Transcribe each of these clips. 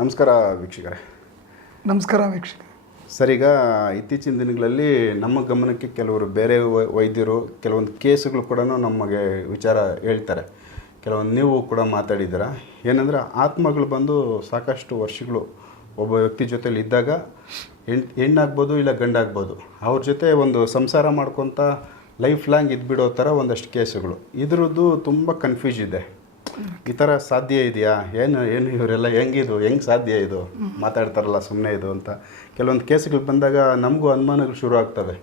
ನಮಸ್ಕಾರ ವೀಕ್ಷಕರೇ. ನಮಸ್ಕಾರ ವೀಕ್ಷಕ ಸರ್ ಈಗ ಇತ್ತೀಚಿನ ದಿನಗಳಲ್ಲಿ ನಮ್ಮ ಗಮನಕ್ಕೆ ಕೆಲವರು ಬೇರೆ ವೈದ್ಯರು ಕೆಲವೊಂದು ಕೇಸುಗಳು ಕೂಡ ನಮಗೆ ವಿಚಾರ ಹೇಳ್ತಾರೆ. ಕೆಲವೊಂದು ನೀವು ಕೂಡ ಮಾತಾಡಿದ್ದೀರ. ಏನಂದರೆ ಆತ್ಮಗಳು ಬಂದು ಸಾಕಷ್ಟು ವರ್ಷಗಳು ಒಬ್ಬ ವ್ಯಕ್ತಿ ಜೊತೆಲಿ ಇದ್ದಾಗ ಹೆಣ್ ಹೆಣ್ಣಾಗ್ಬೋದು ಇಲ್ಲ ಗಂಡಾಗ್ಬೋದು ಅವ್ರ ಜೊತೆ ಒಂದು ಸಂಸಾರ ಮಾಡ್ಕೊತ ಲೈಫ್ ಲಾಂಗ್ ಇದ್ಬಿಡೋ ಥರ ಒಂದಷ್ಟು ಕೇಸುಗಳು. ಇದರದ್ದು ತುಂಬ ಕನ್ಫ್ಯೂಸ್ ಇದೆ. ಈ ಥರ ಸಾಧ್ಯ ಇದೆಯಾ? ಏನು ಏನು ಇವರೆಲ್ಲ ಹೆಂಗಿದು ಹೆಂಗೆ ಸಾಧ್ಯ ಇದು? ಮಾತಾಡ್ತಾರಲ್ಲ ಸುಮ್ಮನೆ ಇದು ಅಂತ. ಕೆಲವೊಂದು ಕೇಸ್ಗಳು ಬಂದಾಗ ನಮಗೂ ಅನುಮಾನಗಳು ಶುರು ಆಗ್ತವೆ.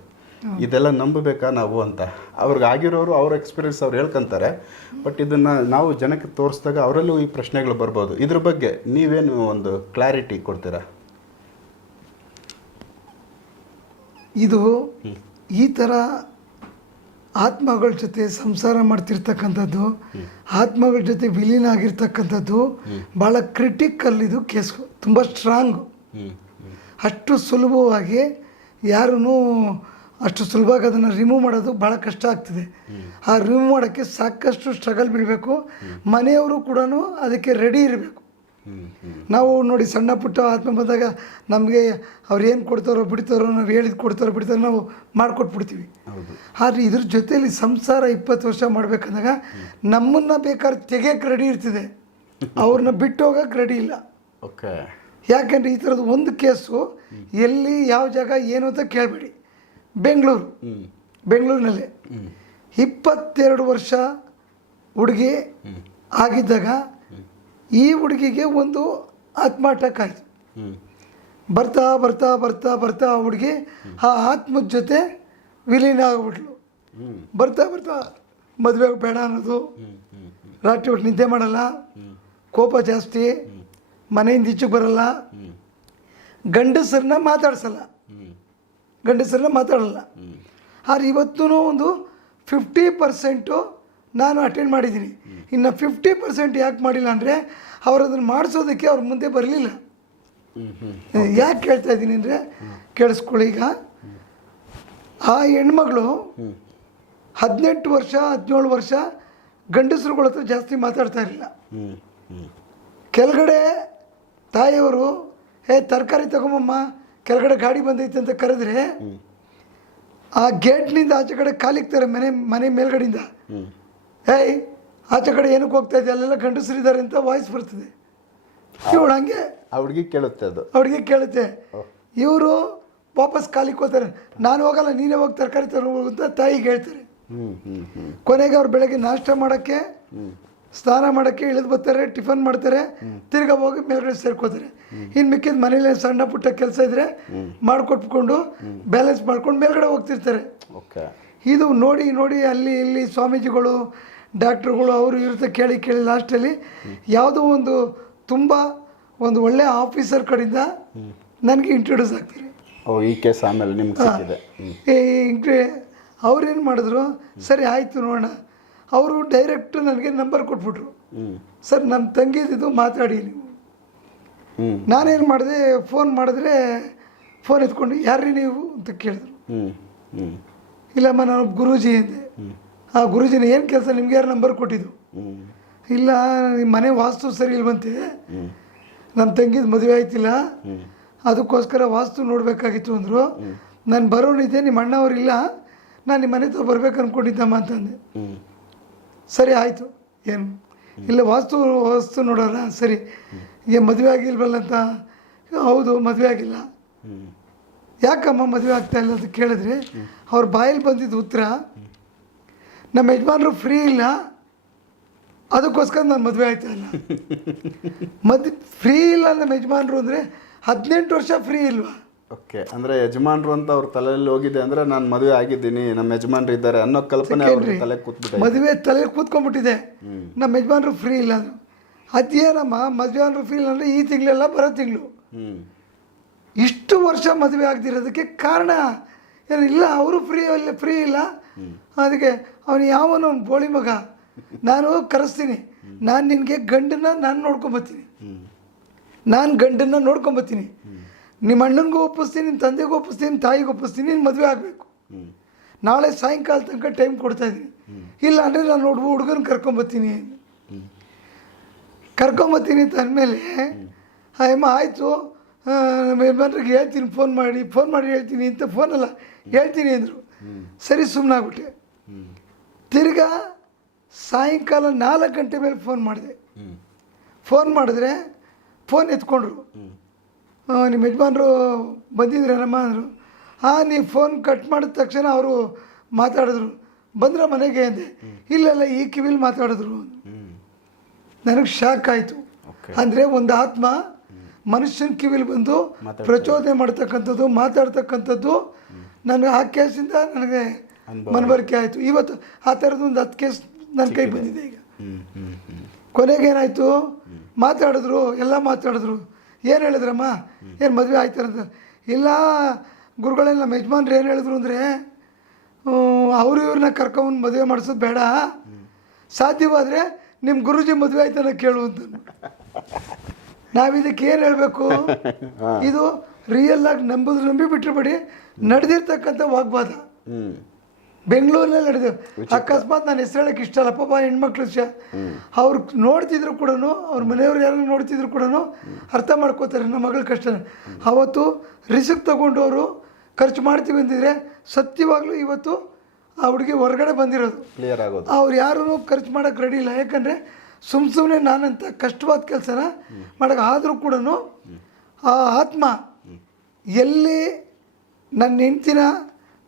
ಇದೆಲ್ಲ ನಂಬಬೇಕಾ ನಾವು ಅಂತ. ಅವ್ರಿಗೆ ಆಗಿರೋರು ಅವ್ರ ಎಕ್ಸ್ಪೀರಿಯನ್ಸ್ ಅವ್ರು ಹೇಳ್ಕೊಂತಾರೆ. ಬಟ್ ಇದನ್ನು ನಾವು ಜನಕ್ಕೆ ತೋರಿಸಿದಾಗ ಅವರಲ್ಲೂ ಈ ಪ್ರಶ್ನೆಗಳು ಬರ್ಬೋದು. ಇದ್ರ ಬಗ್ಗೆ ನೀವೇನು ಒಂದು ಕ್ಲಾರಿಟಿ ಕೊಡ್ತೀರಾ? ಇದು ಈ ಥರ ಆತ್ಮಗಳ ಜೊತೆ ಸಂಸಾರ ಮಾಡ್ತಿರ್ತಕ್ಕಂಥದ್ದು, ಆತ್ಮಗಳ ಜೊತೆ ವಿಲೀನ ಆಗಿರ್ತಕ್ಕಂಥದ್ದು ಭಾಳ ಕ್ರಿಟಿಕಲ್ ಇದು ಕೇಸ್ ತುಂಬ ಸ್ಟ್ರಾಂಗು ಅಷ್ಟು ಸುಲಭವಾಗಿ ಯಾರೂ ಅಷ್ಟು ಸುಲಭವಾಗಿ ಅದನ್ನು ರಿಮೂವ್ ಮಾಡೋದು ಭಾಳ ಕಷ್ಟ ಆಗ್ತದೆ. ಆ ರಿಮೂವ್ ಮಾಡೋಕ್ಕೆ ಸಾಕಷ್ಟು ಸ್ಟ್ರಗಲ್ ಬಿಡಬೇಕು. ಮನೆಯವರು ಕೂಡ ಅದಕ್ಕೆ ರೆಡಿ ಇರಬೇಕು. ನಾವು ನೋಡಿ ಸಣ್ಣ ಪುಟ್ಟ ಆತ್ಮ ಬಂದಾಗ ನಮಗೆ ಅವ್ರು ಏನು ಕೊಡ್ತಾರೋ ಬಿಡ್ತಾರೋ ನಾವು ಹೇಳಿದ್ ಕೊಡ್ತಾರೋ ಬಿಡ್ತಾರೋ ನಾವು ಮಾಡಿಕೊಟ್ಬಿಡ್ತೀವಿ. ಆದರೆ ಇದ್ರ ಜೊತೆಯಲ್ಲಿ ಸಂಸಾರ ಇಪ್ಪತ್ತು ವರ್ಷ ಮಾಡ್ಬೇಕಂದಾಗ ನಮ್ಮನ್ನು ಬೇಕಾದ್ರೆ ತೆಗೆಯಕ್ಕೆ ರೆಡಿ ಇರ್ತಿದೆ. ಅವ್ರನ್ನ ಬಿಟ್ಟು ಹೋಗಕ್ಕೆ ರೆಡಿ ಇಲ್ಲ. ಓಕೆ. ಯಾಕೆಂದರೆ ಈ ಥರದ್ದು ಒಂದು ಕೇಸು ಎಲ್ಲಿ ಯಾವ ಜಾಗ ಏನು ಅಂತ ಕೇಳಬೇಡಿ. ಬೆಂಗಳೂರು. ಬೆಂಗಳೂರಿನಲ್ಲಿ. ಇಪ್ಪತ್ತೆರಡು ವರ್ಷ ಹುಡುಗಿ ಆಗಿದ್ದಾಗ ಈ ಹುಡುಗಿಗೆ ಒಂದು ಆತ್ಮ ಅಟ್ಯಾಕ್ ಆಯಿತು ಬರ್ತಾ ಬರ್ತಾ ಬರ್ತಾ ಬರ್ತಾ ಆ ಹುಡುಗಿ ಆ ಆತ್ಮದ ಜೊತೆ ವಿಲೀನ ಆಗ್ಬಿಟ್ಲು. ಬರ್ತಾ ಬರ್ತಾ ಮದುವೆ ಬೇಡ ಅನ್ನೋದು. ರಾತ್ರಿ ಒಟ್ಟು ನಿದ್ದೆ ಮಾಡಲ್ಲ. ಕೋಪ ಜಾಸ್ತಿ. ಮನೆಯಿಂದ ಈಚೆಗೆ ಬರಲ್ಲ. ಗಂಡಸರನ್ನ ಮಾತಾಡ್ಸಲ್ಲ. ಗಂಡಸರನ್ನ ಮಾತಾಡಲ್ಲ. ಆದ್ರೆ ಇವತ್ತೂ ಒಂದು ಫಿಫ್ಟಿ ಪರ್ಸೆಂಟು ನಾನು ಅಟೆಂಡ್ ಮಾಡಿದ್ದೀನಿ. ಇನ್ನು ಫಿಫ್ಟಿ ಪರ್ಸೆಂಟ್ ಯಾಕೆ ಮಾಡಿಲ್ಲ ಅಂದರೆ ಅವ್ರು ಅದನ್ನು ಮಾಡಿಸೋದಕ್ಕೆ ಅವ್ರ ಮುಂದೆ ಬರಲಿಲ್ಲ. ಯಾಕೆ ಕೇಳ್ತಾ ಇದ್ದೀನಿ ಅಂದರೆ ಕೇಳಿಸ್ಕೊಳ್ಳಿ ಈಗ. ಆ ಹೆಣ್ಮಗಳು ಹದಿನೆಂಟು ವರ್ಷ ಹದಿನೇಳು ವರ್ಷ ಗಂಡಸರುಗಳ ಹತ್ರ ಜಾಸ್ತಿ ಮಾತಾಡ್ತಾ ಇರಲಿಲ್ಲ. ಕೆಳಗಡೆ ತಾಯಿಯವರು ಏ ತರಕಾರಿ ತಗೊಂಬಮ್ಮ ಕೆಳಗಡೆ ಗಾಡಿ ಬಂದೈತೆ ಅಂತ ಕರೆದ್ರೆ ಆ ಗೇಟ್ನಿಂದ ಆಚೆ ಕಡೆ ಕಾಲಿಕ್ತಾರೆ ಮನೆ ಮನೆ ಮೇಲ್ಗಡೆಯಿಂದ ಏಯ್ ಆಚೆ ಕಡೆ ಏನಕ್ಕೆ ಹೋಗ್ತಾ ಇದೆ ಅಲ್ಲೆಲ್ಲ ಗಂಡಸರಿದ್ದಾರೆ ಅಂತ ವಾಯ್ಸ್ ಬರ್ತದೆ. ಇವಳು ಹಂಗೆ? ಅವ್ರಿಗೆ ಹುಡುಗಿ ಕೇಳುತ್ತೆ ಅದು. ಅವ್ರಿಗೆ ಕೇಳುತ್ತೆ. ಇವರು ವಾಪಸ್ ಕಾಲಿಗೆ ಹೋಗ್ತಾರೆ. ನಾನು ಹೋಗಲ್ಲ ನೀನೇ ಹೋಗಿ ತರಕಾರಿ ತಗೊಂಡು ಅಂತ ತಾಯಿಗೆ ಹೇಳ್ತಾರೆ. ಕೊನೆಗೆ ಅವ್ರು ಬೆಳಗ್ಗೆ ನಾಷ್ಟ ಮಾಡೋಕ್ಕೆ ಸ್ನಾನ ಮಾಡೋಕ್ಕೆ ಇಳಿದು ಬರ್ತಾರೆ ಟಿಫನ್ ಮಾಡ್ತಾರೆ ತಿರ್ಗಾ ಹೋಗಿ ಮೇಲ್ಗಡೆ ಸೇರ್ಕೋತಾರೆ. ಇನ್ನು ಮಿಕ್ಕಿದ ಮನೇಲಿ ಸಣ್ಣ ಪುಟ್ಟ ಕೆಲಸ ಇದ್ರೆ ಮಾಡ್ಕೊಟ್ಕೊಂಡು ಬ್ಯಾಲೆನ್ಸ್ ಮಾಡ್ಕೊಂಡು ಮೇಲ್ಗಡೆ ಹೋಗ್ತಿರ್ತಾರೆ. ಓಕೆ. ಇದು ನೋಡಿ ನೋಡಿ ಅಲ್ಲಿ ಇಲ್ಲಿ ಸ್ವಾಮೀಜಿಗಳು ಡಾಕ್ಟ್ರುಗಳು ಅವರು ಇರುತ್ತೆ ಕೇಳಿ ಕೇಳಿ ಲಾಸ್ಟಲ್ಲಿ ಯಾವುದೋ ಒಂದು ತುಂಬ ಒಂದು ಒಳ್ಳೆ ಆಫೀಸರ್ ಕಡೆಯಿಂದ ನನಗೆ ಇಂಟ್ರೊಡ್ಯೂಸ್ ಆಗ್ತಾರೆ. ಓ ಈ ಕೇಸ್ ಆಮೇಲೆ ನಿಮ್ಗೆ ಸಿಕ್ಕಿದೆ. ಏ ಇಂಟ್ರೆ ಅವ್ರೇನು ಮಾಡಿದ್ರು? ಸರಿ ಆಯಿತು ನೋಡೋಣ. ಅವರು ಡೈರೆಕ್ಟ್ ನನಗೆ ನಂಬರ್ ಕೊಟ್ಬಿಟ್ರು. ಸರ್ ನಮ್ಮ ತಂಗಿದಿದ್ದು ಮಾತಾಡಿ ನೀವು. ನಾನೇನು ಮಾಡಿದೆ ಫೋನ್ ಮಾಡಿದ್ರೆ ಫೋನ್ ಎತ್ಕೊಂಡು ಯಾರ್ರೀ ನೀವು? ಅಂತ ಕೇಳಿದ್ರು. ಇಲ್ಲಮ್ಮ ನಾನು ಗುರೂಜಿ ಅಂದೆ ಆ ಗುರುಜಿನ ಏನು ಕೆಲಸ ನಿಮ್ಗೆ ಯಾರು ನಂಬರ್ ಕೊಟ್ಟಿದ್ದು? ಇಲ್ಲ ನಿಮ್ಮ ಮನೆ ವಾಸ್ತು ಸರಿ ಇಲ್ವಂತೆ. ನಮ್ಮ ತಂಗಿದ ಮದುವೆ ಆಯ್ತಿಲ್ಲ. ಅದಕ್ಕೋಸ್ಕರ ವಾಸ್ತು ನೋಡಬೇಕಾಗಿತ್ತು ಅಂದರು. ನಾನು ಬರೋನಿದ್ದೆ ನಿಮ್ಮ ಅಣ್ಣವ್ರಿಲ್ಲ ನಾನು ನಿಮ್ಮ ಮನೆ ಬರ್ಬೇಕು ಅಂದ್ಕೊಂಡಿದ್ದಮ್ಮ ಅಂತಂದೆ. ಸರಿ, ಆಯಿತು. ಏನು? ಇಲ್ಲ, ವಾಸ್ತು ವಾಸ್ತು ನೋಡೋಣ, ಸರಿ. ಈಗ ಮದುವೆ ಆಗಿಲ್ವಲ್ಲ ಅಂತ. ಹೌದು, ಮದುವೆ ಆಗಿಲ್ಲ. ಯಾಕಮ್ಮ ಮದುವೆ ಆಗ್ತಾ ಇಲ್ಲ ಅಂತ ಕೇಳಿದ್ರೆ, ಅವ್ರ ಬಾಯಲ್ಲಿ ಬಂದಿದ್ದ ಉತ್ತರ ನಮ್ಮ ಯಜಮಾನರು ಫ್ರೀ ಇಲ್ಲ. ಅದಕ್ಕೋಸ್ಕರ ನಾನು ಮದುವೆ ಆಯ್ತಾ ಇಲ್ಲ. ಮದ್ ಫ್ರೀ ಇಲ್ಲ ನಮ್ಮ ಯಜಮಾನರು ಅಂದರೆ ಹದಿನೆಂಟು ವರ್ಷ ಫ್ರೀ ಇಲ್ವಾ? ಓಕೆ ಅಂದರೆ ಯಜಮಾನರು ಅಂತ ಅವ್ರ ತಲೆಯಲ್ಲಿ ಹೋಗಿದೆ ಅಂದರೆ ನಾನು ಮದುವೆ ಆಗಿದ್ದೀನಿ ನಮ್ಮ ಯಜಮಾನರು ಇದ್ದಾರೆ ಅನ್ನೋ ಕಲ್ಪನೆ ಅವ್ರ. ತಲೆ ಕೂತ್ಬಿಟ್ಟೆ ಮದುವೆ ತಲೆ ಕೂತ್ಕೊಂಡ್ಬಿಟ್ಟಿದೆ. ನಮ್ಮ ಯಜಮಾನರು ಫ್ರೀ ಇಲ್ಲ ಅದು ಅದೇನಮ್ಮ ಮದುವೆ ಫ್ರೀ ಇಲ್ಲ ಅಂದರೆ ಈ ತಿಂಗಳೆಲ್ಲ ಬರೋ ತಿಂಗಳು. ಇಷ್ಟು ವರ್ಷ ಮದುವೆ ಆಗದಿರೋದಕ್ಕೆ ಕಾರಣ ಏನಿಲ್ಲ ಅವರು ಫ್ರೀ ಇಲ್ಲ ಫ್ರೀ ಇಲ್ಲ. ಅದಕ್ಕೆ ಅವನು ಯಾವನು ಬೋಳಿ ಮಗ? ನಾನು ಕರೆಸ್ತೀನಿ. ನಾನು ನಿನಗೆ ಗಂಡನ್ನ ನಾನು ನೋಡ್ಕೊಂಬತ್ತೀನಿ ನಾನು ಗಂಡನ್ನ ನೋಡ್ಕೊಂಬತ್ತೀನಿ ನಿಮ್ಮ ಅಣ್ಣನಿಗೂ ಒಪ್ಪಿಸ್ತೀನಿ ನಿಮ್ಮ ತಂದೆಗೂ ಒಪ್ಪಿಸ್ತೀನಿ ನಿಮ್ಮ ತಾಯಿಗೆ ಒಪ್ಪಿಸ್ತೀನಿ ನಿನ್ನ ಮದುವೆ ಆಗಬೇಕು. ನಾಳೆ ಸಾಯಂಕಾಲ ತನಕ ಟೈಮ್ ಕೊಡ್ತಾ ಇದ್ದೀನಿ. ಇಲ್ಲ ಅಂದರೆ ನಾನು ನೋಡುವ ಹುಡುಗನ ಕರ್ಕೊಂಬತ್ತೀನಿ ಕರ್ಕೊಂಬತ್ತೀನಿ ಅಂತ ಅಂದಮೇಲೆ ಅಮ್ಮ, ಆಯಿತು. ನಮ್ಮ ಯಜಮಾನ್ರಿಗೆ ಹೇಳ್ತೀನಿ ಫೋನ್ ಮಾಡಿ. ಫೋನ್ ಮಾಡಿ ಹೇಳ್ತೀನಿ. ಅಂತ ಫೋನಲ್ಲ ಹೇಳ್ತೀನಿ ಅಂದರು. ಸರಿ ಸುಮ್ಮನಾಗ್ಬಿಟ್ಟೆ ತಿರ್ಗಾ ಸಾಯಂಕಾಲ ನಾಲ್ಕು ಗಂಟೆ ಮೇಲೆ ಫೋನ್ ಮಾಡಿದೆ. ಫೋನ್ ಮಾಡಿದ್ರೆ ಫೋನ್ ಎತ್ಕೊಂಡ್ರು. ನಿಮ್ಮ ಯಜಮಾನ್ರು ಬಂದಿದ್ರೇನಮ್ಮ ಅಂದರು. ಹಾಂ ನೀವು ಫೋನ್ ಕಟ್ ಮಾಡಿದ ತಕ್ಷಣ ಅವರು ಮಾತಾಡಿದ್ರು. ಬಂದ್ರ ಮನೆಗೆ ಅಂದೆ. ಇಲ್ಲೆಲ್ಲ ಈ ಕಿವಿಲಿ ಮಾತಾಡಿದ್ರು ನನಗೆ ಶಾಕ್ ಆಯಿತು. ಅಂದರೆ ಒಂದು ಆತ್ಮ ಮನುಷ್ಯನ ಕಿವಿಲಿ ಬಂದು ಪ್ರಚೋದನೆ ಮಾಡ್ತಕ್ಕಂಥದ್ದು ಮಾತಾಡ್ತಕ್ಕಂಥದ್ದು ನನಗೆ ಆ ಕೇಸಿಂದ ನನಗೆ. ಮನವರಿಕೆ ಆಯಿತು. ಇವತ್ತು ಆ ಥರದ್ದು ಒಂದು ಹತ್ತು ಕೇಸ್ ನನ್ನ ಕೈ ಬಂದಿದೆ ಈಗ. ಕೊನೆಗೇನಾಯಿತು ಮಾತಾಡಿದ್ರು ಎಲ್ಲ ಮಾತಾಡಿದ್ರು. ಏನು ಹೇಳಿದ್ರಮ್ಮ? ಏನು ಮದುವೆ ಆಯ್ತಾರಂತ ಇಲ್ಲ ಗುರುಗಳೆಲ್ಲ ನಮ್ಮ ಯಜಮಾನ್ರು ಏನು ಹೇಳಿದ್ರು ಅಂದರೆ ಅವರು ಇವ್ರನ್ನ ಕರ್ಕೊಂಡು ಮದುವೆ ಮಾಡಿಸೋದು ಬೇಡ. ಸಾಧ್ಯವಾದರೆ ನಿಮ್ಮ ಗುರುಜಿ ಮದುವೆ ಆಯ್ತಾನ ಕೇಳು ಅಂತ. ನಾವಿದಕ್ಕೆ ಏನು ಹೇಳಬೇಕು? ಇದು ರಿಯಲ್ ಆಗಿ ನಂಬಿದ್ರು ನಂಬಿ ಬಿಟ್ಟರೆ ನಡೆದಿರ್ತಕ್ಕಂಥ ವಾಗ್ವಾದ. ಬೆಂಗಳೂರಿನಲ್ಲಿ ನಡೆದು ಅಕಸ್ಮಾತ್ ನಾನು ಹೆಸರು ಹೇಳಕ್ಕೆ ಇಷ್ಟ ಅಲ್ಲ. ಪಾಪ ಹೆಣ್ಮಕ್ಳು ವಿಷಯ. ಅವ್ರು ನೋಡ್ತಿದ್ರು ಕೂಡ ಅವ್ರ ಮನೆಯವ್ರು ಯಾರು ನೋಡ್ತಿದ್ರು ಕೂಡ ಅರ್ಥ ಮಾಡ್ಕೋತಾರೆ ನಮ್ಮ ಮಗಳ ಕಷ್ಟ ಅವತ್ತು ರಿಸ್ಕ್ ತಗೊಂಡು ಖರ್ಚು ಮಾಡ್ತೀವಿ ಅಂತಿದ್ರೆ ಸತ್ಯವಾಗ್ಲೂ ಇವತ್ತು ಆ ಹುಡುಗಿ ಹೊರಗಡೆ ಬಂದಿರೋದು. ಕ್ಲಿಯರ್ ಆಗೋದು. ಅವ್ರು ಯಾರೂ ಖರ್ಚು ಮಾಡೋಕ್ಕೆ ರೆಡಿ ಇಲ್ಲ. ಯಾಕಂದರೆ ಸುಮ್ ಸುಮ್ಮನೆ ನಾನಂತ ಕಷ್ಟವಾದ ಕೆಲಸನ ಮಾಡೋಕೆ ಆದರೂ ಕೂಡ ಆ ಆತ್ಮ ಎಲ್ಲಿ ನನ್ನ ಹೆಂಡ್ತಿನ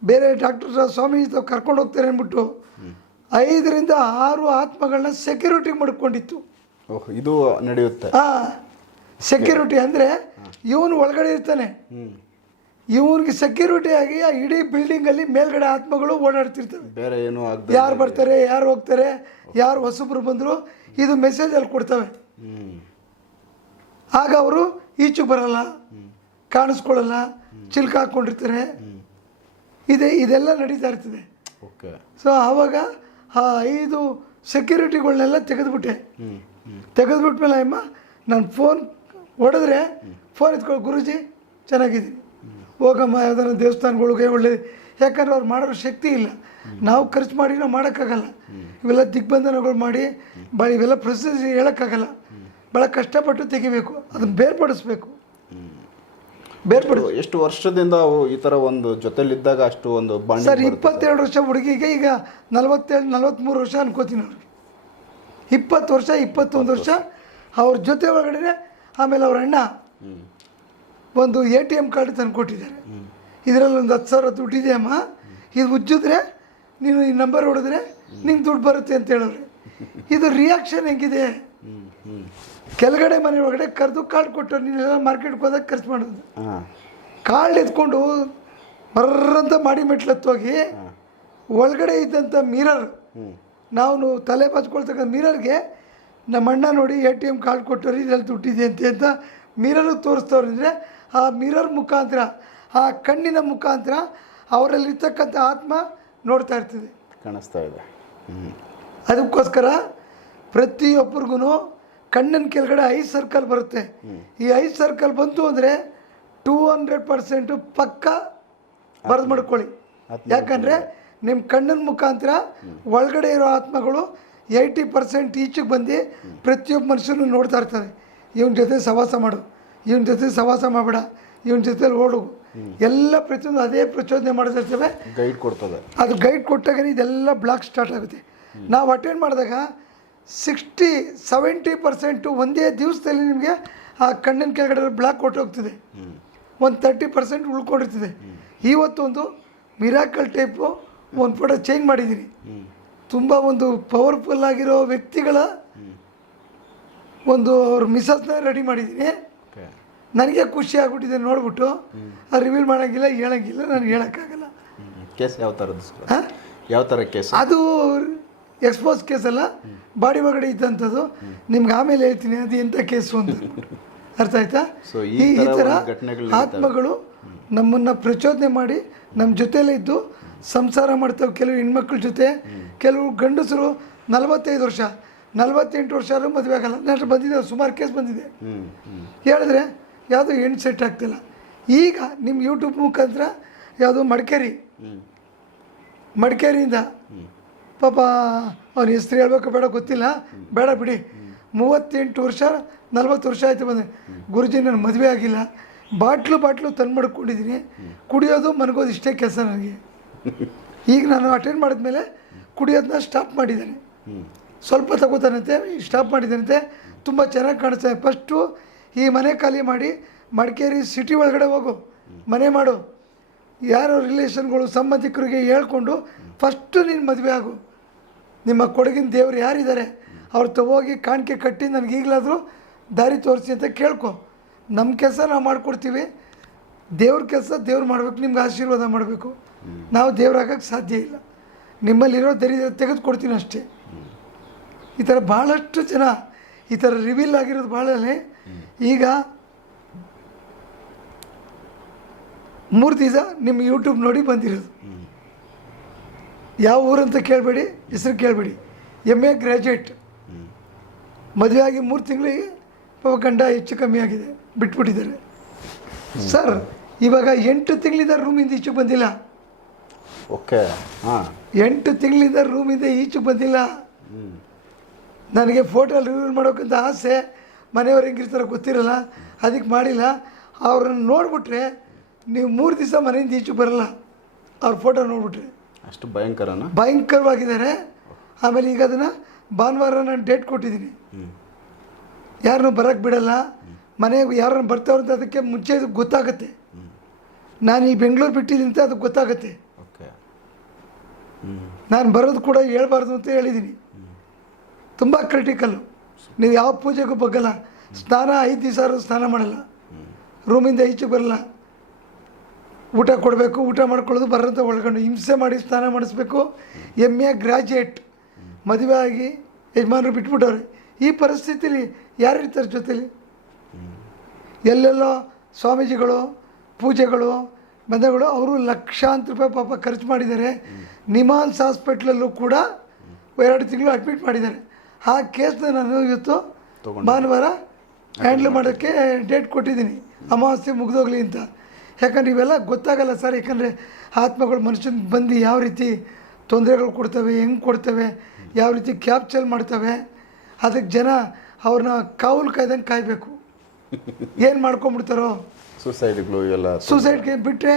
ಬೇರೆ ಡಾಕ್ಟರ್ ಸ್ವಾಮೀಜಿ ಕರ್ಕೊಂಡು ಹೋಗ್ತಾರೆ ಅಂದ್ಬಿಟ್ಟು ಐದರಿಂದ ಆರು ಆತ್ಮಗಳನ್ನ ಸೆಕ್ಯೂರಿಟಿ ಮಾಡ್ಕೊಂಡಿತ್ತು. ಓಹ್ ಇದು ನಡೆಯುತ್ತೆ. ಆ ಸೆಕ್ಯೂರಿಟಿ ಅಂದರೆ ಇವನು ಒಳಗಡೆ ಇರ್ತಾನೆ. ಇವನಿಗೆ ಸೆಕ್ಯೂರಿಟಿ ಆಗಿ ಆ ಇಡೀ ಬಿಲ್ಡಿಂಗಲ್ಲಿ ಮೇಲ್ಗಡೆ ಆತ್ಮಗಳು ಓಡಾಡ್ತಿರ್ತವೆ. ಬೇರೆ ಏನು ಯಾರು ಬರ್ತಾರೆ ಯಾರು ಹೋಗ್ತಾರೆ ಯಾರು ಹೊಸಬ್ರು ಬಂದರು ಇದು ಮೆಸೇಜ್ ಅಲ್ಲಿ ಕೊಡ್ತವೆ. ಆಗ ಅವರು ಈಚು ಬರಲ್ಲ. ಕಾಣಿಸ್ಕೊಳ್ಳಲ್ಲ ಚಿಲ್ಕ ಹಾಕ್ಕೊಂಡಿರ್ತಾರೆ ಇದೆ ಇದೆಲ್ಲ ನಡೀತಾ ಇರ್ತದೆ. ಓಕೆ. ಸೊ ಆವಾಗ ಆ ಐದು ಸೆಕ್ಯೂರಿಟಿಗಳನ್ನೆಲ್ಲ ತೆಗೆದುಬಿಟ್ಟೆ. ತೆಗೆದುಬಿಟ್ಮೇಲೆ ಅಮ್ಮ ನಾನು ಫೋನ್ ಹೊಡೆದ್ರೆ ಫೋನ್ ಎತ್ಕೊಳ್ಳಿ ಗುರುಜಿ ಚೆನ್ನಾಗಿದ್ದೀನಿ. ಹೋಗಮ್ಮ ಯಾವ್ದಾರ ದೇವಸ್ಥಾನಗಳಿಗೆ ಒಳ್ಳೆ ಯಾಕಂದ್ರೆ ಅವ್ರು ಮಾಡೋರು ಶಕ್ತಿ ಇಲ್ಲ. ನಾವು ಖರ್ಚು ಮಾಡಿ ನಾವು ಮಾಡೋಕ್ಕಾಗಲ್ಲ. ಇವೆಲ್ಲ ದಿಗ್ಬಂಧನಗಳು ಮಾಡಿ ಬ ಇವೆಲ್ಲ ಪ್ರೊಸೆಸ್ ಹೇಳೋಕ್ಕಾಗಲ್ಲ. ಭಾಳ ಕಷ್ಟಪಟ್ಟು ತೆಗಿಬೇಕು. ಅದನ್ನು ಬೇರ್ಪಡಿಸ್ಬೇಕು. ಬೇರ್ಪಡಿಸ್ ಎಷ್ಟು ವರ್ಷದಿಂದ ಅವು ಈ ಥರ ಒಂದು ಜೊತೆಲಿದ್ದಾಗ ಅಷ್ಟು ಒಂದು ಸರ್ ಬಾಂಡಿಂಗ್ ಇಪ್ಪತ್ತೆರಡು ವರ್ಷ ಹುಡುಗಿಗೆ ಈಗ ನಲವತ್ತೇಳು ನಲವತ್ತ್ಮೂರು ವರ್ಷ ಅನ್ಕೋತೀನಿ ಅವ್ರಿಗೆ ಇಪ್ಪತ್ತು ವರ್ಷ ಇಪ್ಪತ್ತೊಂದು ವರ್ಷ. ಅವ್ರ ಜೊತೆ ಒಳಗಡೆ ಆಮೇಲೆ ಅವ್ರ ಅಣ್ಣ ಒಂದು ಎ ಟಿ ಎಂ ಕಾರ್ಡ್ ತಂದು ಕೊಟ್ಟಿದ್ದಾರೆ. ಇದರಲ್ಲಿ ಒಂದು ಹತ್ತು ಸಾವಿರ ದುಡ್ಡಿದೆ ಅಮ್ಮ. ಇದು ಉಜ್ಜಿದ್ರೆ ನೀನು ಈ ನಂಬರ್ ಹೊಡೆದ್ರೆ ನಿಂಗೆ ದುಡ್ಡು ಬರುತ್ತೆ ಅಂತ ಹೇಳೋರು. ಇದು ರಿಯಾಕ್ಷನ್ ಹೆಂಗಿದೆ? ಕೆಳಗಡೆ ಮನೆ ಒಳಗಡೆ ಕರೆದು ಕಾರ್ಡ್ ಕೊಟ್ಟು ನೀನೆಲ್ಲ ಮಾರ್ಕೆಟ್ಗೆ ಹೋದಾಗ ಖರ್ಚು ಮಾಡೋದು. ಕಾರ್ಡ್ ಎತ್ಕೊಂಡು ಬರ್ರಂತ ಮಾಡಿ ಮೆಟ್ಲತ್ತೋಗಿ ಒಳಗಡೆ ಇದ್ದಂಥ ಮಿರರ್ ನಾವು ತಲೆ ಬಾಚ್ಕೊಳ್ತಕ್ಕಂಥ ಮಿರರ್ಗೆ ನಮ್ಮ ಅಣ್ಣ ನೋಡಿ ಎ ಟಿ ಎಂ ಕಾರ್ಡ್ ಕೊಟ್ಟವ್ರಿ ಇದರಲ್ಲಿ ದುಡ್ಡಿದೆ ಅಂತೆ ಅಂತ ಮಿರರ್ ತೋರಿಸ್ತವ್ರು ಅಂದರೆ ಆ ಮಿರರ್ ಮುಖಾಂತರ ಆ ಕಣ್ಣಿನ ಮುಖಾಂತರ ಅವರಲ್ಲಿರ್ತಕ್ಕಂಥ ಆತ್ಮ ನೋಡ್ತಾ ಇರ್ತದೆ. ಕಾಣಿಸ್ತಾ ಇದೆ. ಅದಕ್ಕೋಸ್ಕರ ಪ್ರತಿಯೊಬ್ಬರಿಗೂ ಕಣ್ಣಿನ ಕೆಳಗಡೆ ಐ ಸರ್ಕಲ್ ಬರುತ್ತೆ. ಈ ಐ ಸರ್ಕಲ್ ಬಂತು ಅಂದರೆ ಟೂ ಹಂಡ್ರೆಡ್ ಪರ್ಸೆಂಟು ಪಕ್ಕ ಬರೆದು ಮಾಡ್ಕೊಳ್ಳಿ. ಯಾಕಂದರೆ ನಿಮ್ಮ ಕಣ್ಣಿನ ಮುಖಾಂತರ ಒಳಗಡೆ ಇರೋ ಆತ್ಮಗಳು ಏಯ್ಟಿ ಪರ್ಸೆಂಟ್ ಈಚೆಗೆ ಬಂದು ಪ್ರತಿಯೊಬ್ಬ ಮನುಷ್ಯನು ನೋಡ್ತಾ ಇರ್ತಾರೆ. ಇವನ ಜೊತೆ ಸವಾಸ ಮಾಡು. ಇವನ ಜೊತೆ ಸವಾಸ ಮಾಡಬೇಡ. ಇವನ ಜೊತೆ ಓಡು. ಎಲ್ಲ ಪ್ರತಿಯೊಂದು ಅದೇ ಪ್ರಚೋದನೆ ಮಾಡ್ತಿರ್ತೇವೆ. ಗೈಡ್ ಕೊಡ್ತದೆ. ಅದು ಗೈಡ್ ಕೊಟ್ಟಾಗ ಇದೆಲ್ಲ ಬ್ಲಾಕ್ ಸ್ಟಾರ್ಟ್ ಆಗುತ್ತೆ. ನಾವು ಅಟೆಂಡ್ ಮಾಡಿದಾಗ ಸಿಕ್ಸ್ಟಿ ಸೆವೆಂಟಿ ಪರ್ಸೆಂಟು ಒಂದೇ ದಿವಸದಲ್ಲಿ ನಿಮಗೆ ಆ ಕಣ್ಣಿನ ಕೆಳಗಡೆ ಬ್ಲಾಕ್ ಕೊಟ್ಟೋಗ್ತಿದೆ ಒಂದು ತರ್ಟಿ ಪರ್ಸೆಂಟ್ ಉಳ್ಕೊಂಡಿರ್ತಿದೆ. ಇವತ್ತೊಂದು ಮಿರಾಕಲ್ ಟೈಪು ಒಂದು ಫೋಟೋ ಚೇಂಜ್ ಮಾಡಿದ್ದೀನಿ ತುಂಬ ಒಂದು ಪವರ್ಫುಲ್ ಆಗಿರೋ ವ್ಯಕ್ತಿಗಳ ಒಂದು ಅವ್ರ ಮಿಸಸ್ನ ರೆಡಿ ಮಾಡಿದ್ದೀನಿ ನನಗೆ ಖುಷಿ ಆಗ್ಬಿಟ್ಟಿದೆ ನೋಡ್ಬಿಟ್ಟು. ಅದು ರಿವೀಲ್ ಮಾಡೋಂಗಿಲ್ಲ ಹೇಳೋಂಗಿಲ್ಲ ನನಗೆ ಹೇಳೋಕ್ಕಾಗಲ್ಲ. ಕೇಸ್ ಯಾವ ಥರದ್ದು ಯಾವ ಥರ ಕೇಸ್? ಅದು ಎಕ್ಸ್ಪೋಸ್ ಕೇಸ್ ಅಲ್ಲ? ಬಾಡಿ ಒಳಗಡೆ ಇದ್ದಂಥದ್ದು. ನಿಮ್ಗೆ ಆಮೇಲೆ ಹೇಳ್ತೀನಿ ಅದು ಎಂಥ ಕೇಸು ಅಂತ ಅರ್ಥ ಆಯ್ತಾ? ಈ ಈ ಥರ ಆತ್ಮಗಳು ನಮ್ಮನ್ನು ಪ್ರಚೋದನೆ ಮಾಡಿ ನಮ್ಮ ಜೊತೆಲೇ ಇದ್ದು ಸಂಸಾರ ಮಾಡ್ತಾವೆ ಕೆಲವು ಹೆಣ್ಮಕ್ಳ ಜೊತೆ. ಕೆಲವು ಗಂಡಸರು ನಲವತ್ತೈದು ವರ್ಷ. ನಲವತ್ತೆಂಟು ವರ್ಷ ಆದರೂ ಮದುವೆ ಆಗಲ್ಲ. ನಷ್ಟು ಬಂದಿದೆ ಸುಮಾರು ಕೇಸ್ ಬಂದಿದೆ. ಹೇಳಿದ್ರೆ ಯಾವುದೋ ಹೆಣ್ಣು ಸೆಟ್ ಆಗ್ತಿಲ್ಲ. ಈಗ ನಿಮ್ಮ ಯೂಟ್ಯೂಬ್ ಮುಖಾಂತರ ಯಾವುದೋ ಮಡಿಕೇರಿ. ಮಡಿಕೇರಿಯಿಂದ ಪಾಪ, ಅವ್ನ ಹೆಸ್ರು ಹೇಳ್ಬೇಕು ಬೇಡ, ಗೊತ್ತಿಲ್ಲ. ಬೇಡ ಬಿಡಿ. ಮೂವತ್ತೆಂಟು ವರ್ಷ, ನಲ್ವತ್ತು ವರ್ಷ ಆಯಿತು ಬಂದೆ ಗುರುಜಿ ನನ್ನ ಮದುವೆ ಆಗಿಲ್ಲ. ಬಾಟ್ಲು ಬಾಟ್ಲು ತಂದು ಮಾಡ್ಕೊಂಡಿದ್ದೀನಿ ಕುಡಿಯೋದು ಮನಗೋದು ಇಷ್ಟೇ ಕೆಲಸ ನನಗೆ ಈಗ ನಾನು ಅಟೆಂಡ್ ಮಾಡಿದ್ಮೇಲೆ ಕುಡಿಯೋದನ್ನ ಸ್ಟಾಪ್ ಮಾಡಿದ್ದೇನೆ. ಸ್ವಲ್ಪ ತಗೋತಾನಂತೆ ಸ್ಟಾಪ್ ಮಾಡಿದ್ದಾನಂತೆ. ತುಂಬ ಚೆನ್ನಾಗಿ ಕಾಣಿಸ್ತಾನೆ ಫಸ್ಟು ಈ ಮನೆ ಖಾಲಿ ಮಾಡಿ, ಮಡಿಕೇರಿ ಸಿಟಿ ಒಳಗಡೆ ಹೋಗು. ಮನೆ ಮಾಡು. ಯಾರೋ ರಿಲೇಷನ್ಗಳು ಸಂಬಂಧಿಕರಿಗೆ ಹೇಳ್ಕೊಂಡು ಫಸ್ಟು ನೀನು ಮದುವೆ ಆಗು. ನಿಮ್ಮ ಕೊಡಗಿನ ದೇವರು ಯಾರಿದ್ದಾರೆ? ಅವ್ರು ತಗೋಗಿ ಕಾಣಿಕೆ ಕಟ್ಟಿ ನನಗೆ ಈಗಲಾದರೂ ದಾರಿ ತೋರಿಸಿ ಅಂತ ಕೇಳ್ಕೊ. ನಮ್ಮ ಕೆಲಸ ನಾವು ಮಾಡಿಕೊಡ್ತೀವಿ. ದೇವ್ರ ಕೆಲಸ ದೇವ್ರು ಮಾಡಬೇಕು. ನಿಮ್ಗೆ ಆಶೀರ್ವಾದ ಮಾಡಬೇಕು. ನಾವು ದೇವ್ರಾಗಕ್ಕೆ ಸಾಧ್ಯ ಇಲ್ಲ. ನಿಮ್ಮಲ್ಲಿರೋ ದರಿದ್ರ ತೆಗೆದುಕೊಡ್ತೀನಿ ಅಷ್ಟೇ. ಈ ಥರ ಭಾಳಷ್ಟು ಜನ ಈ ಥರ ರಿವೀಲ್ ಆಗಿರೋದು ಭಾಳನೇ ಈಗ ಮೂರು ದಿವಸ ನಿಮ್ಮ ಯೂಟ್ಯೂಬ್ ನೋಡಿ ಬಂದಿರೋದು. ಯಾವ ಊರು ಅಂತ ಕೇಳಬೇಡಿ ಹೆಸರು ಕೇಳಬೇಡಿ. ಎಂ ಎ ಗ್ರ್ಯಾಜುಯೇಟ್ ಮದುವೆ ಆಗಿ ಮೂರು ತಿಂಗಳಿಗೆ ಪಾಪ ಗಂಡ ಹೆಚ್ಚು ಕಮ್ಮಿ ಆಗಿದೆ ಬಿಟ್ಬಿಟ್ಟಿದ್ದಾರೆ. ಸರ್ ಇವಾಗ ಎಂಟು ತಿಂಗಳಿಂದ ರೂಮಿಂದ ಈಚೆಗೆ ಬಂದಿಲ್ಲ. ಓಕೆ ಹಾಂ. ಎಂಟು ತಿಂಗಳಿಂದ ರೂಮಿಂದ ಈಚೆಗೆ ಬಂದಿಲ್ಲ. ಹ್ಞೂ ನನಗೆ ಫೋಟೋ ರಿವ್ಯೂ ಮಾಡೋಕ್ಕಂತ ಆಸೆ ಮನೆಯವ್ರು ಹೆಂಗಿರ್ತಾರೋ ಗೊತ್ತಿರಲ್ಲ ಅದಕ್ಕೆ ಮಾಡಿಲ್ಲ. ಅವ್ರನ್ನ ನೋಡಿಬಿಟ್ರೆ ನೀವು ಮೂರು ದಿವಸ ಮನೆಯಿಂದ ಈಚೆ ಬರಲ್ಲ. ಅವ್ರ ಫೋಟೋ ನೋಡಿಬಿಟ್ರೆ. ಅಷ್ಟು ಭಯಂಕರನಾ? ಭಯಂಕರವಾಗಿದ್ದಾರೆ. ಆಮೇಲೆ ಈಗ ಅದನ್ನು ಭಾನುವಾರ ನಾನು ಡೇಟ್ ಕೊಟ್ಟಿದ್ದೀನಿ ಯಾರನ್ನು ಬರೋಕ್ಕೆ ಬಿಡಲ್ಲ. ಮನೆಗೆ ಯಾರನ್ನು ಬರ್ತಾವ್ರ ಅಂತ ಅದಕ್ಕೆ ಮುಂಚೆ ಇದು ಗೊತ್ತಾಗುತ್ತೆ. ನಾನು ಈ ಬೆಂಗಳೂರು ಬಿಟ್ಟಿದ್ದೀನಿ ಅಂತ ಅದಕ್ಕೆ ಗೊತ್ತಾಗುತ್ತೆ. ಓಕೆ. ನಾನು ಬರೋದು ಕೂಡ ಹೇಳ್ಬಾರ್ದು ಅಂತ ಹೇಳಿದ್ದೀನಿ. ತುಂಬ ಕ್ರಿಟಿಕಲ್ಲು ನೀವು ಯಾವ ಪೂಜೆಗೂ ಬಗ್ಗಲ್ಲ. ಸ್ನಾನ ಐದು ದಿವಸ ಸ್ನಾನ ಮಾಡಲ್ಲ. ರೂಮಿಂದ ಈಚೆಗೆ ಬರಲ್ಲ. ಊಟ ಕೊಡಬೇಕು ಊಟ ಮಾಡ್ಕೊಳ್ಳೋದು ಬರೋಂಥ ಒಳ್ಕೊಂಡು ಹಿಂಸೆ ಮಾಡಿ ಸ್ನಾನ ಮಾಡಿಸ್ಬೇಕು. ಎಂ ಎ ಗ್ರ್ಯಾಜುಯೇಟ್ ಮದುವೆ ಆಗಿ ಯಜಮಾನರು ಬಿಟ್ಬಿಟ್ಟವ್ರೆ. ಈ ಪರಿಸ್ಥಿತಿಲಿ ಯಾರಿರ್ತಾರೆ ಜೊತೇಲಿ? ಎಲ್ಲೆಲ್ಲೋ ಸ್ವಾಮೀಜಿಗಳು ಪೂಜೆಗಳು ಬಂಧಗಳು ಅವರು ಲಕ್ಷಾಂತರ ರೂಪಾಯಿ ಪಾಪ ಖರ್ಚು ಮಾಡಿದ್ದಾರೆ. ನಿಮಾನ್ಸ್ ಹಾಸ್ಪಿಟ್ಲಲ್ಲೂ ಕೂಡ ಎರಡು ತಿಂಗಳು ಅಡ್ಮಿಟ್ ಮಾಡಿದ್ದಾರೆ. ಆ ಕೇಸನ್ನ ನಾನು ಇವತ್ತು. ಭಾನುವಾರ ಹ್ಯಾಂಡ್ಲ್ ಮಾಡೋಕ್ಕೆ ಡೇಟ್ ಕೊಟ್ಟಿದ್ದೀನಿ. ಅಮಾವಾಸ್ಯೆ ಮುಗಿದೋಗ್ಲಿ ಅಂತ. ಯಾಕಂದ್ರೆ ಇವೆಲ್ಲ ಗೊತ್ತಾಗಲ್ಲ ಸರ್. ಯಾಕಂದರೆ ಆತ್ಮಗಳು ಮನುಷ್ಯನಿಗೆ ಬಂದು ಯಾವ ರೀತಿ ತೊಂದರೆಗಳು ಕೊಡ್ತವೆ ಹೆಂಗೆ ಕೊಡ್ತವೆ ಯಾವ ರೀತಿ ಕ್ಯಾಪ್ಚರ್ ಮಾಡ್ತವೆ ಅದಕ್ಕೆ ಜನ ಅವ್ರನ್ನ ಕಾವಲು ಕಾಯ್ದಂಗೆ ಕಾಯಬೇಕು. ಏನು ಮಾಡ್ಕೊಂಬಿಡ್ತಾರೋ ಸುಸೈಡ್ಗಳು ಇವೆಲ್ಲ ಸೂಸೈಡ್ಗೆ ಬಿಟ್ಟರೆ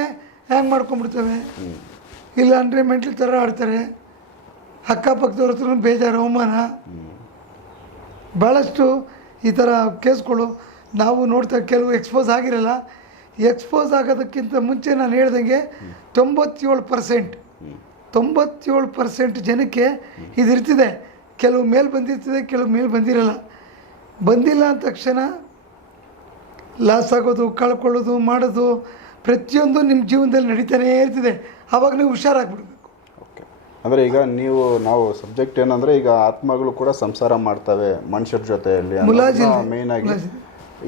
ಹ್ಯಾಂಗೆ ಮಾಡ್ಕೊಂಬಿಡ್ತವೆ ಇಲ್ಲ ಅಂದರೆ ಮೆಂಟ್ಲಿ ಥರ ಆಡ್ತಾರೆ. ಅಕ್ಕಪಕ್ಕದವ್ರ ಹತ್ರ ಬೇಜಾರು ಅವಮಾನ. ಭಾಳಷ್ಟು ಈ ಥರ ಕೇಸ್ಗಳು ನಾವು ನೋಡ್ತಾ ಕೆಲವು ಎಕ್ಸ್ಪೋಸ್ ಆಗಿರಲ್ಲ. ಎಕ್ಸ್ಪೋಸ್ ಆಗೋದಕ್ಕಿಂತ ಮುಂಚೆ ನಾನು ಹೇಳ್ದಂಗೆ ತೊಂಬತ್ತೇಳು ಪರ್ಸೆಂಟ್ ತೊಂಬತ್ತೇಳು ಪರ್ಸೆಂಟ್ ಜನಕ್ಕೆ ಇದಿರ್ತಿದೆ. ಕೆಲವು ಮೇಲೆ ಬಂದಿರ್ತದೆ ಕೆಲವು ಮೇಲೆ ಬಂದಿರಲ್ಲ. ಬಂದಿಲ್ಲ ಅಂದ ತಕ್ಷಣ ಲಾಸ್ ಆಗೋದು ಕಳ್ಕೊಳ್ಳೋದು ಮಾಡೋದು ಪ್ರತಿಯೊಂದು ನಿಮ್ಮ ಜೀವನದಲ್ಲಿ ನಡೀತಾನೇ ಇರ್ತಿದೆ. ಆವಾಗ ನೀವು ಹುಷಾರಾಗ್ಬಿಡ್ಬೇಕು. ಓಕೆ ಅಂದರೆ ಈಗ ನೀವು ನಾವು ಸಬ್ಜೆಕ್ಟ್ ಏನಂದರೆ ಈಗ ಆತ್ಮಗಳು ಕೂಡ ಸಂಸಾರ ಮಾಡ್ತವೆ ಮನುಷ್ಯರ ಜೊತೆಯಲ್ಲಿ ಮುಲಾಜಿಲ್ಲ.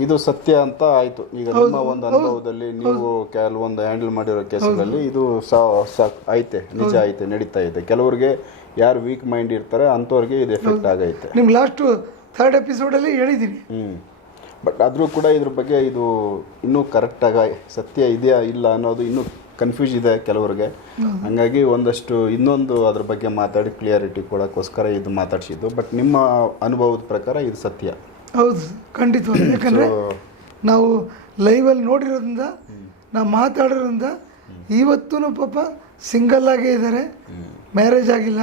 ಇದು ಸತ್ಯ ಅಂತ ಆಯ್ತು. ಈಗ ನಿಮ್ಮ ಒಂದು ಅನುಭವದಲ್ಲಿ ನೀವು ಕೆಲವೊಂದು ಹ್ಯಾಂಡಲ್ ಮಾಡಿರೋ ಕೇಸ್ಗಳಲ್ಲಿ ಇದು ಐತೆ ನಿಜ ಐತೆ ನಡೀತಾ ಇದೆ. ಕೆಲವರಿಗೆ ಯಾರು ವೀಕ್ ಮೈಂಡ್ ಇರ್ತಾರೆ ಅಂಥವ್ರಿಗೆ ಇದು ಎಫೆಕ್ಟ್ ಆಗೈತೆ. ನಿಮ್ಗೆ ಲಾಸ್ಟ್ ಥರ್ಡ್ ಎಪಿಸೋಡಲ್ಲಿ ಹೇಳಿದ್ದೀನಿ ಹ್ಞೂ ಬಟ್ ಆದರೂ ಕೂಡ ಇದ್ರ ಬಗ್ಗೆ ಇದು ಇನ್ನೂ ಕರೆಕ್ಟಾಗಿ ಸತ್ಯ ಇದೆಯಾ ಇಲ್ಲ ಅನ್ನೋದು ಇನ್ನೂ ಕನ್ಫ್ಯೂಸ್ ಇದೆ ಕೆಲವರಿಗೆ. ಹಂಗಾಗಿ ಒಂದಷ್ಟು ಇನ್ನೊಂದು ಅದ್ರ ಬಗ್ಗೆ ಮಾತಾಡಿ ಕ್ಲಿಯರಿಟಿ ಕೊಡೋಕ್ಕೋಸ್ಕರ ಇದು ಮಾತಾಡ್ಸಿದ್ದು. ಬಟ್ ನಿಮ್ಮ ಅನುಭವದ ಪ್ರಕಾರ ಇದು ಸತ್ಯ. ಹೌದು ಖಂಡಿತವಾಗಿ ಯಾಕಂದರೆ ನಾವು ಲೈವಲ್ಲಿ ನೋಡಿರೋದ್ರಿಂದ ನಾವು ಮಾತಾಡಿರೋದ್ರಿಂದ ಇವತ್ತೂ ಪಾಪ ಸಿಂಗಲ್ ಆಗೇ ಇದ್ದಾರೆ ಮ್ಯಾರೇಜ್ ಆಗಿಲ್ಲ.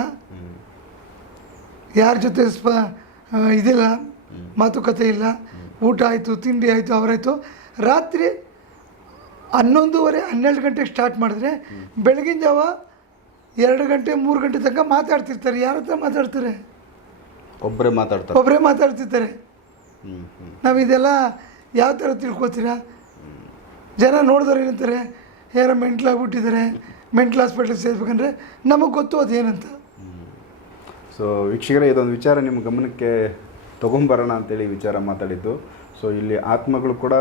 ಯಾರ ಜೊತೆ ಸ್ಪ ಇದಿಲ್ಲ ಮಾತುಕತೆ ಇಲ್ಲ ಊಟ ಆಯಿತು ತಿಂಡಿ ಆಯಿತು ಅವರಾಯಿತು. ರಾತ್ರಿ ಹನ್ನೊಂದುವರೆ ಹನ್ನೆರಡು ಗಂಟೆಗೆ ಸ್ಟಾರ್ಟ್ ಮಾಡಿದ್ರೆ ಬೆಳಗಿನ ಜಾವ ಎರಡು ಗಂಟೆ ಮೂರು ಗಂಟೆ ತನಕ ಮಾತಾಡ್ತಿರ್ತಾರೆ. ಯಾರ ಹತ್ರ ಮಾತಾಡ್ತಾರೆ? ಒಬ್ಬರೇ ಮಾತಾಡ್ತಾರೆ. ಒಬ್ಬರೇ ಮಾತಾಡ್ತಿರ್ತಾರೆ. ನಾವು ಇದೆಲ್ಲ ಯಾವ ಥರ ತಿಳ್ಕೊತೀರಾ ಜನ ನೋಡಿದವ್ರು ಏನಂತಾರೆ ಯಾರೋ ಮೆಂಟ್ಲಾಗ್ಬಿಟ್ಟಿದ್ದಾರೆ ಮೆಂಟ್ಲ್ ಹಾಸ್ಪಿಟ್ಲಿಗೆ ಸೇರ್ಬೇಕಂದ್ರೆ ನಮಗೆ ಗೊತ್ತು ಅದೇನಂತ. ಸೊ ವೀಕ್ಷಕರೇ, ಇದೊಂದು ವಿಚಾರ ನಿಮ್ಮ ಗಮನಕ್ಕೆ ತೊಗೊಂಬರೋಣ ಅಂತೇಳಿ ವಿಚಾರ ಮಾತಾಡಿದ್ದು. ಸೊ ಇಲ್ಲಿ ಆತ್ಮಗಳು ಕೂಡ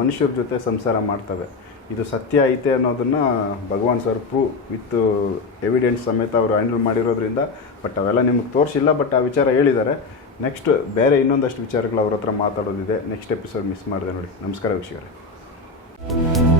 ಮನುಷ್ಯರ ಜೊತೆ ಸಂಸಾರ ಮಾಡ್ತವೆ. ಇದು ಸತ್ಯ ಐತೆ ಅನ್ನೋದನ್ನು Bhagwan sir prove with evidence ಸಮೇತ ಅವರು ಹ್ಯಾಂಡಲ್ ಮಾಡಿರೋದ್ರಿಂದ ಬಟ್ ಅವೆಲ್ಲ ನಿಮಗೆ ತೋರಿಸಿಲ್ಲ ಬಟ್ ಆ ವಿಚಾರ ಹೇಳಿದ್ದಾರೆ. ನೆಕ್ಸ್ಟ್ ಬೇರೆ ಇನ್ನೊಂದಷ್ಟು ವಿಚಾರಗಳು ಅವ್ರ ಹತ್ರ ಮಾತಾಡೋದಿದೆ. ನೆಕ್ಸ್ಟ್ ಎಪಿಸೋಡ್ ಮಿಸ್ ಮಾಡಿದೆ ನೋಡಿ. ನಮಸ್ಕಾರ ವೀಕ್ಷಕರೇ.